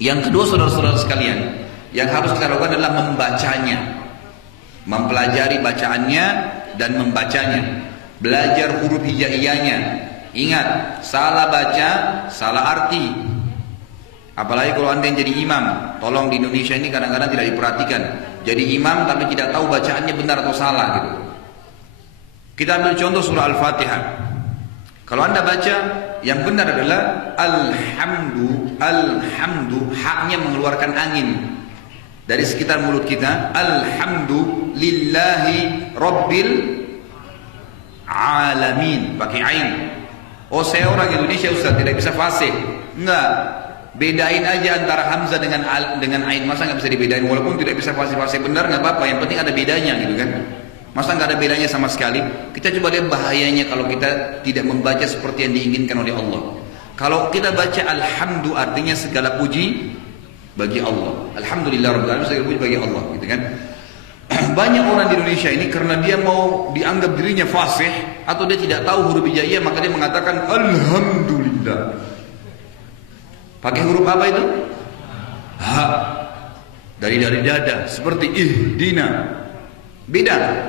Yang kedua, saudara-saudara sekalian, yang harus kita lakukan adalah membacanya, mempelajari bacaannya dan membacanya, belajar huruf hijaiyahnya. Ingat, salah baca, salah arti. Apalagi kalau anda yang jadi imam, tolong di Indonesia ini kadang-kadang tidak diperhatikan. Jadi imam tapi tidak tahu bacaannya benar atau salah gitu. Kita ambil contoh surah Al-Fatihah. Kalau anda baca, yang benar adalah alhamdu, haknya mengeluarkan angin dari sekitar mulut kita. Alhamdulillahi rabbil alamin, pakai ain. Oh, saya orang Indonesia Ustaz, tidak bisa fasih. Enggak, bedain aja antara hamzah dengan ain. Masa nggak bisa dibedain? Walaupun tidak bisa fasih benar, nggak apa-apa. Yang penting ada bedanya gitu kan. Masa nggak ada bedanya sama sekali? Kita coba lihat bahayanya kalau kita tidak membaca seperti yang diinginkan oleh Allah. Kalau kita baca alhamdu, artinya segala puji bagi Allah. Alhamdulillah rabbil alamin, segala puji bagi Allah, gitu kan? Banyak orang di Indonesia ini karena dia mau dianggap dirinya fasih atau dia tidak tahu huruf hijaiyah, maka dia mengatakan alhamdulillah. Pakai huruf apa itu? Ha. Dari dada, seperti ihdina. Beda.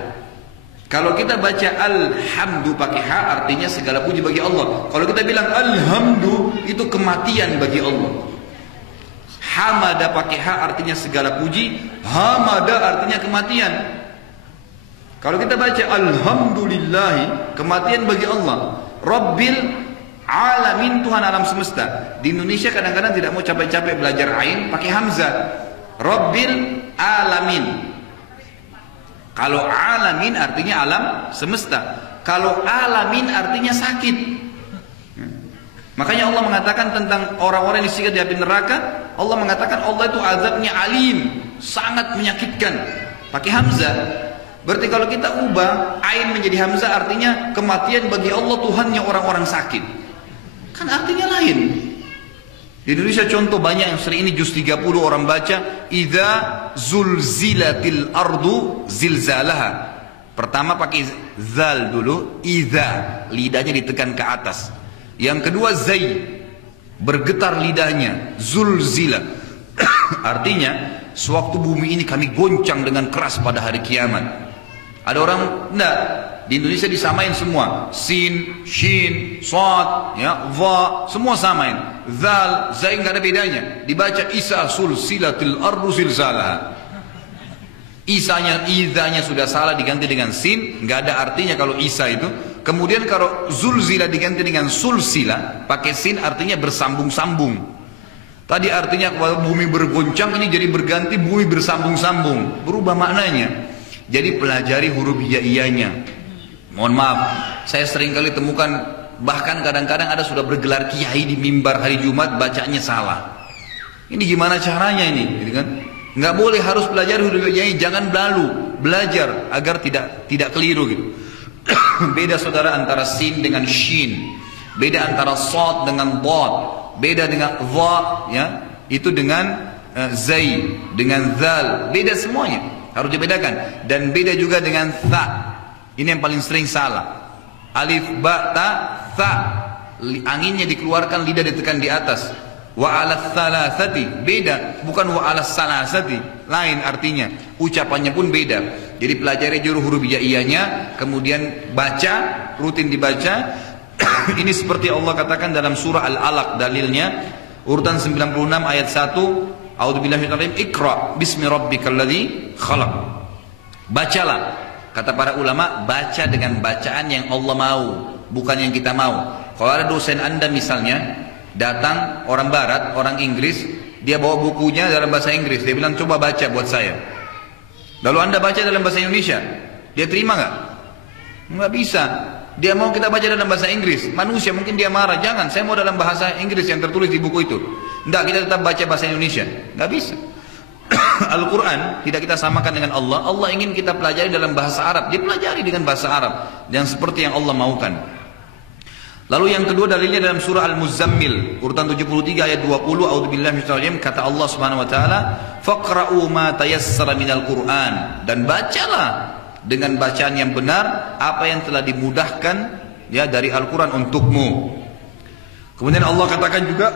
Kalau kita baca alhamdu pakai ha, artinya segala puji bagi Allah. Kalau kita bilang alhamdu, itu kematian bagi Allah. Hamada pakai ha, artinya segala puji. Hamada artinya kematian. Kalau kita baca alhamdulillahi, kematian bagi Allah. Rabbil alamin, Tuhan alam semesta. Di Indonesia kadang-kadang tidak mau capek-capek belajar ain, pakai hamzah. Rabbil alamin. Kalau alamin artinya alam semesta. Kalau alamin artinya sakit. Makanya Allah mengatakan tentang orang-orang yang disiksa di api neraka, Allah mengatakan Allah itu azabnya alim, sangat menyakitkan. Pakai hamzah. Berarti kalau kita ubah ain menjadi hamzah, artinya kematian bagi Allah, Tuhannya orang-orang sakit. Kan artinya lain. Di Indonesia contoh banyak yang sering ini juz 30 orang baca, idza zulzilatil ardu zilzalaha. Pertama pakai zal dulu, idza, lidahnya ditekan ke atas. Yang kedua zai, bergetar lidahnya, zulzila. Artinya sewaktu bumi ini kami goncang dengan keras pada hari kiamat. Ada orang enggak, di Indonesia disamain semua, sin, shin, sad, ya, va, semua samain. Zal, zai enggak ada bedanya. Dibaca isa sulsilatil ardu zilzalaha. Izanya sudah salah diganti dengan sin, enggak ada artinya kalau isa itu. Kemudian kalau zulzila diganti dengan sulsila, pakai sin artinya bersambung-sambung. Tadi artinya kalau bumi bergoncang, ini jadi berganti bumi bersambung-sambung, berubah maknanya. Jadi pelajari huruf hijaiyahnya. Mohon maaf, saya sering kali temukan, bahkan kadang-kadang ada sudah bergelar kiai di mimbar hari Jumat, bacanya salah. Ini gimana caranya ini, gitu kan? Nggak boleh, harus pelajari huruf hijaiyah, jangan lalu belajar agar tidak keliru gitu. Beda saudara antara sin dengan shin, beda antara sad dengan dad, beda dengan dha, ya, itu dengan zai, dengan zal, beda semuanya, harus dibedakan. Dan beda juga dengan tha, ini yang paling sering salah. Alif ba ta tha, anginnya dikeluarkan, lidah ditekan di atas. Wa ala thalathati, beda, bukan wa ala salasati, lain artinya, ucapannya pun beda. Jadi pelajari juru huruf hijaiyahnya, kemudian baca, rutin dibaca. Ini seperti Allah katakan dalam surah Al-Alaq, dalilnya urutan 96 ayat 1, a'udzubillahi minasyaitonir rajim, iqra bismi rabbikal ladzi khalaq. Bacalah, kata para ulama, baca dengan bacaan yang Allah mau, bukan yang kita mau. Kalau ada dosen Anda misalnya datang, orang barat, orang Inggris, dia bawa bukunya dalam bahasa Inggris, dia bilang coba baca buat saya. Lalu Anda baca dalam bahasa Indonesia, dia terima nggak? Nggak bisa. Dia mau kita baca dalam bahasa Inggris, manusia mungkin dia marah. Jangan, saya mau dalam bahasa Inggris yang tertulis di buku itu. Nggak, kita tetap baca bahasa Indonesia. Nggak bisa. Al-Quran tidak kita samakan dengan Allah. Allah ingin kita pelajari dalam bahasa Arab, dia pelajari dengan bahasa Arab yang seperti yang Allah maukan. Lalu yang kedua dalilnya dalam surah Al-Muzammil urutan 73 ayat 20, a'udzubillahi minasyaitonir rajim, kata Allah Subhanahu wa taala, faqra'u ma tayassara minal Qur'an, dan bacalah dengan bacaan yang benar apa yang telah dimudahkan ya dari Al-Qur'an untukmu. Kemudian Allah katakan juga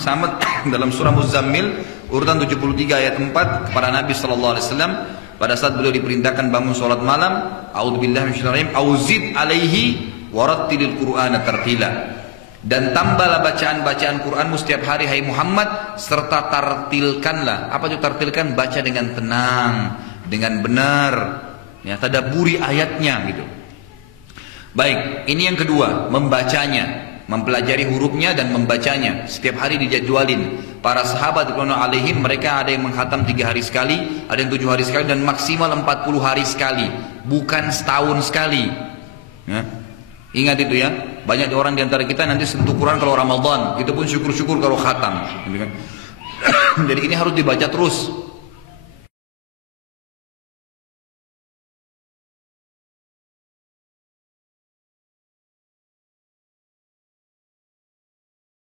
sama dalam surah Muzammil urutan 73 ayat 4 kepada Nabi sallallahu alaihi wasallam pada saat beliau diperintahkan bangun salat malam, a'udzubillahi minasyaitonir rajim, auzid alaihi warattilil qur'ana tartila. Dan tambahlah bacaan-bacaan Qur'anmu setiap hari hai Muhammad, serta tartilkanlah. Apa itu tartilkan? Baca dengan tenang, dengan benar, ya, tadabburi ayatnya gitu. Baik, ini yang kedua, membacanya, mempelajari hurufnya dan membacanya. Setiap hari dijadwalin. Para sahabat radhiyallahu alaihim, mereka ada yang menghatam 3 hari sekali, ada yang 7 hari sekali, dan maksimal 40 hari sekali, bukan setahun sekali, ya. Ingat itu ya, banyak orang di antara kita nanti sentuh Quran kalau Ramadan, kita pun syukur-syukur kalau khatam, gitu kan. Jadi ini harus dibaca terus.